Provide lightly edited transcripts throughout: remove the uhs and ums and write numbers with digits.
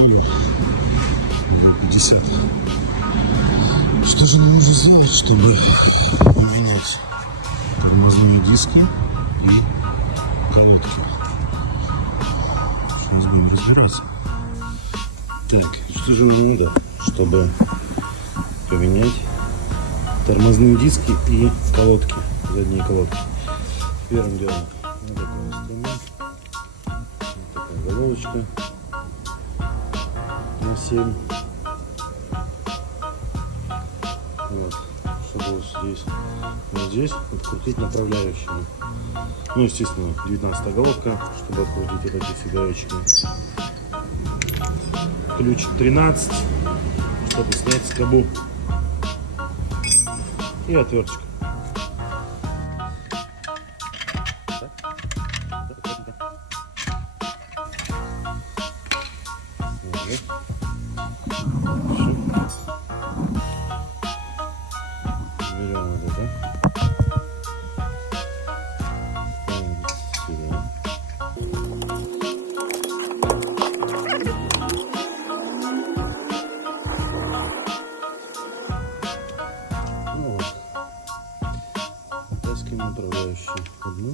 Volvo V50. Что же нам нужно сделать, чтобы поменять тормозные диски и колодки? Сейчас будем разбираться. Так, что же нам надо, чтобы поменять тормозные диски и колодки, задние колодки? Первым делом вот такой инструмент, вот такая головочка на 7. Вот, чтобы здесь открутить направляющими. Ну, естественно, 19 головка, чтобы открутить вот эти все гаечки. Ключ 13, чтобы снять скобу. И отверточка. Берем вот это. Ну вот. Вытаскиваем направляющую одну.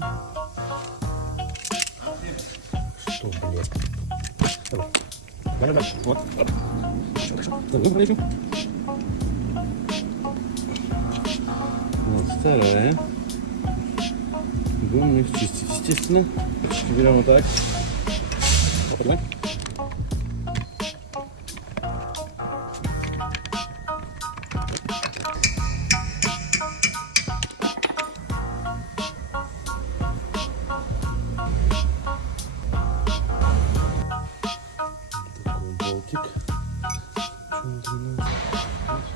Что, блядь? Давай дальше. Вот. Вот, вторая. Будем их чистить, естественно. Берем вот так. Поднимай. Такой болтик.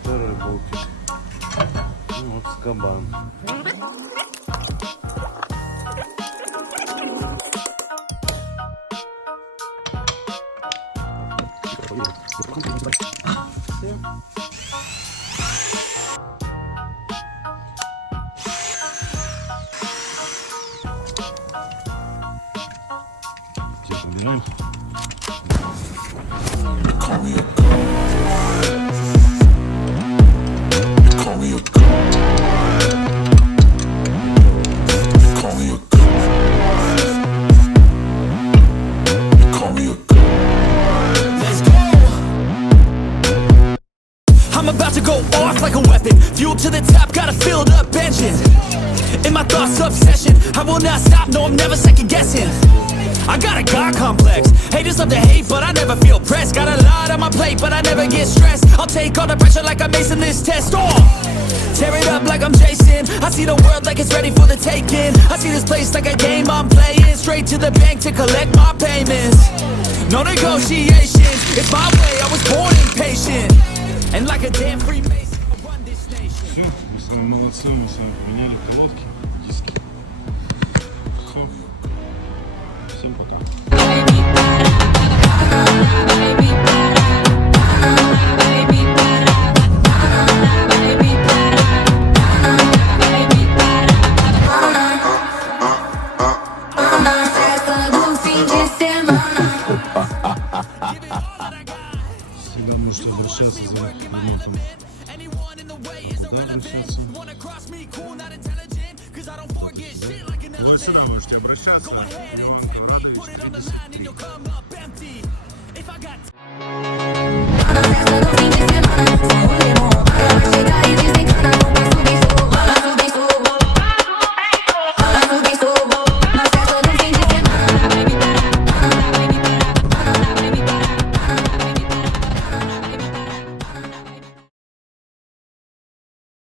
Второй болтик. Ну вот скоба. Здесь убираем. I'm about to go off like a weapon. Fuel to the top, got a filled up engine. In my thoughts, obsession. I will not stop, no, I'm never second guessing. I got a God complex. Haters love to hate, but I never feel pressed. Got a lot on my plate, but I never get stressed. I'll take all the pressure like I'm acing this test. Tear it up like I'm Jason. I see the world like it's ready for the taking. I see this place like a game I'm playing. Straight to the bank to collect my payments. No negotiation, it's my way, I was born impatient. And like a damn Freemason, I run this nation. Все, мы с вами молодцы, мы с вами поменяли колодки, диски. Все. Всем пока. Всегда можете обращаться за ремонтом. Ну, сюда можете обращаться.